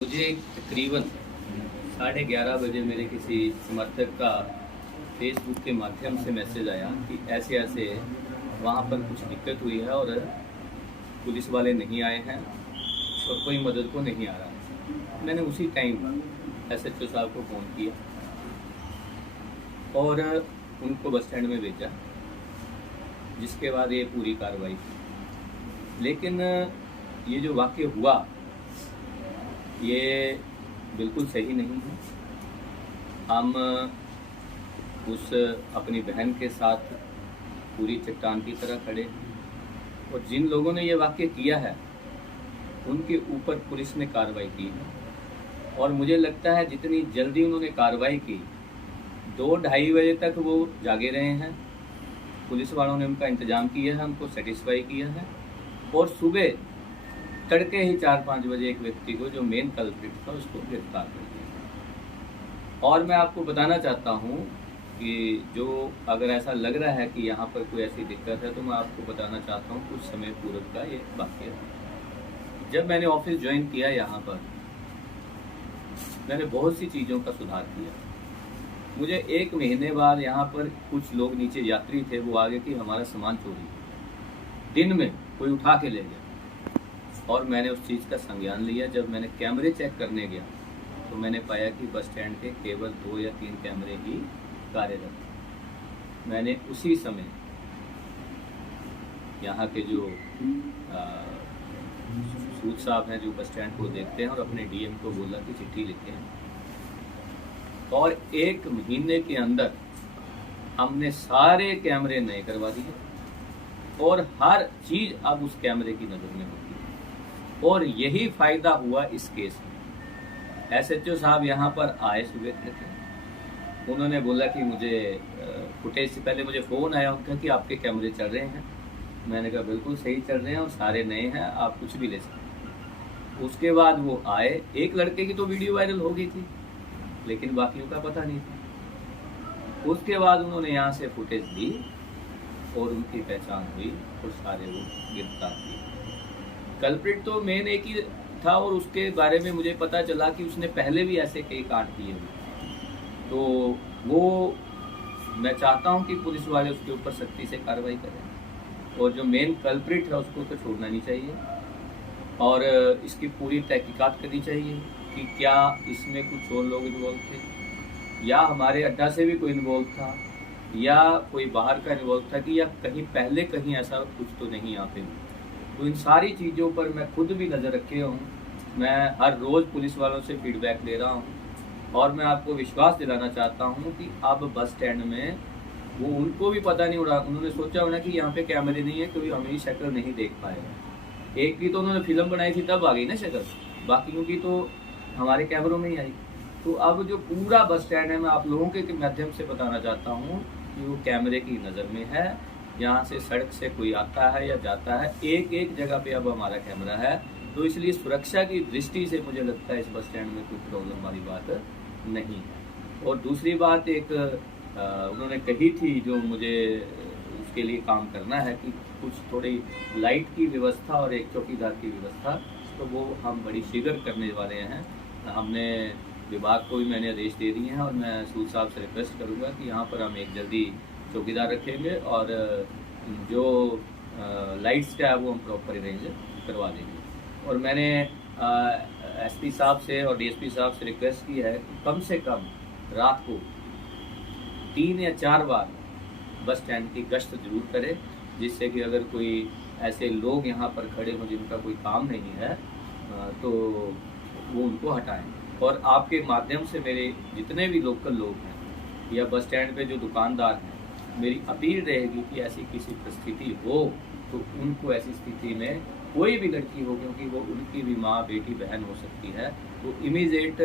मुझे तकरीबन 11:30 बजे मेरे किसी समर्थक का फेसबुक के माध्यम से मैसेज आया कि ऐसे ऐसे वहाँ पर कुछ दिक्कत हुई है और पुलिस वाले नहीं आए हैं और कोई मदद को नहीं आ रहा है। मैंने उसी टाइम एसएचओ साहब को फ़ोन किया और उनको बस स्टैंड में भेजा, जिसके बाद ये पूरी कार्रवाई की। लेकिन ये जो वाक़या हुआ ये बिल्कुल सही नहीं है। हम उस अपनी बहन के साथ पूरी चट्टान की तरह खड़े हैं और जिन लोगों ने ये वाक़या किया है उनके ऊपर पुलिस ने कार्रवाई की है और मुझे लगता है जितनी जल्दी उन्होंने कार्रवाई की, 2-2:30 बजे तक वो जागे रहे हैं। पुलिस वालों ने उनका इंतज़ाम किया है, उनको सेटिस्फाई किया है और सुबह तड़के ही 4-5 बजे एक व्यक्ति को जो मेन कल्प्रिट था उसको गिरफ्तार कर दिया। और मैं आपको बताना चाहता हूँ कि जो अगर ऐसा लग रहा है कि यहाँ पर कोई ऐसी दिक्कत है तो मैं आपको बताना चाहता हूँ कुछ समय पूर्व का ये वाक़या। जब मैंने ऑफिस ज्वाइन किया यहाँ पर, मैंने बहुत सी चीज़ों का सुधार किया। मुझे 1 महीने बाद यहाँ पर कुछ लोग नीचे यात्री थे, वो आगे कि हमारा सामान चोरी दिन में कोई उठा के ले गया और मैंने उस चीज़ का संज्ञान लिया। जब मैंने कैमरे चेक करने गया तो मैंने पाया कि बस स्टैंड के केवल 2 या 3 कैमरे ही कार्यरत। मैंने उसी समय यहाँ के जो सूद साहब हैं जो बस स्टैंड को देखते हैं और अपने डीएम को बोला कि चिट्ठी लिखें और 1 महीने के अंदर हमने सारे कैमरे नए करवा दिए और हर चीज़ अब उस कैमरे की नज़र में होती है। और यही फ़ायदा हुआ इस केस में। एसएचओ साहब यहाँ पर आए सुबह तक, उन्होंने बोला कि मुझे फुटेज से पहले मुझे फ़ोन आया उनका कि आपके कैमरे चल रहे हैं। मैंने कहा बिल्कुल सही चल रहे हैं और सारे नए हैं, आप कुछ भी ले सकते हैं। उसके बाद वो आए, एक लड़के की तो वीडियो वायरल हो गई थी लेकिन बाकियों का पता नहीं था। उसके बाद उन्होंने यहाँ से फुटेज ली और उनकी पहचान हुई और सारे वो गिरफ्तार किए। कल्प्रिट तो मेन एक ही था और उसके बारे में मुझे पता चला कि उसने पहले भी ऐसे कई कांड किए हुए। तो वो मैं चाहता हूं कि पुलिस वाले उसके ऊपर सख्ती से कार्रवाई करें और जो मेन कल्प्रिट है उसको तो छोड़ना नहीं चाहिए और इसकी पूरी तहकीकात करनी चाहिए कि क्या इसमें कुछ और लोग इन्वॉल्व थे या हमारे अड्डा से भी कोई इन्वॉल्व था या कोई बाहर का इन्वॉल्व था कि या कहीं पहले कहीं ऐसा कुछ तो नहीं यहाँ पे। तो इन सारी चीज़ों पर मैं खुद भी नज़र रखे हूँ। मैं हर रोज़ पुलिस वालों से फीडबैक ले रहा हूँ और मैं आपको विश्वास दिलाना चाहता हूँ कि अब बस स्टैंड में वो उनको भी पता नहीं उड़ा, उन्होंने सोचा होना कि यहाँ पे कैमरे नहीं है, कोई हमें शक्ल नहीं देख पाएगा। एक की तो उन्होंने फिल्म बनाई थी तब आ गई ना शक्ल, बाकियों की तो हमारे कैमरों में ही आई। तो अब जो पूरा बस स्टैंड है मैं आप लोगों के माध्यम से बताना चाहता हूँ कि वो कैमरे की नज़र में है। यहाँ से सड़क से कोई आता है या जाता है, एक जगह पे अब हमारा कैमरा है। तो इसलिए सुरक्षा की दृष्टि से मुझे लगता है इस बस स्टैंड में कोई प्रॉब्लम वाली बात नहीं है। और दूसरी बात एक उन्होंने कही थी जो मुझे उसके लिए काम करना है कि कुछ थोड़ी लाइट की व्यवस्था और एक चौकीदार की व्यवस्था, तो वो हम बड़ी शीघ्र करने वाले हैं। हमने विभाग को भी मैंने आदेश दे दिए हैं और मैं सूद साहब से रिक्वेस्ट करूँगा कि यहाँ पर हम एक जल्दी चौकीदार रखेंगे और जो लाइट्स का है वो हम प्रॉपर अरेंज करवा देंगे। और मैंने एसपी साहब से और डीएसपी साहब से रिक्वेस्ट की है कि कम से कम रात को 3 या 4 बार बस स्टैंड की गश्त जरूर करें, जिससे कि अगर कोई ऐसे लोग यहाँ पर खड़े हों जिनका कोई काम नहीं है तो वो उनको हटाएं। और आपके माध्यम से मेरे जितने भी लोकल लोग हैं या बस स्टैंड पे जो दुकानदार हैं, मेरी अपील रहेगी कि ऐसी किसी परिस्थिति हो तो उनको ऐसी स्थिति में कोई भी लड़की हो, क्योंकि वो उनकी भी माँ, बेटी, बहन हो सकती है, तो इमीडिएट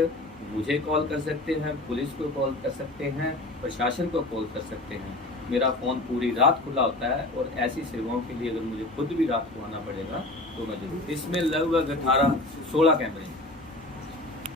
मुझे कॉल कर सकते हैं, पुलिस को कॉल कर सकते हैं, प्रशासन को कॉल कर सकते हैं। मेरा फ़ोन पूरी रात खुला होता है और ऐसी सेवाओं के लिए अगर मुझे खुद भी रात को आना पड़ेगा तो मैं जरूर। इसमें लगभग 18-16 कैमरे हैं।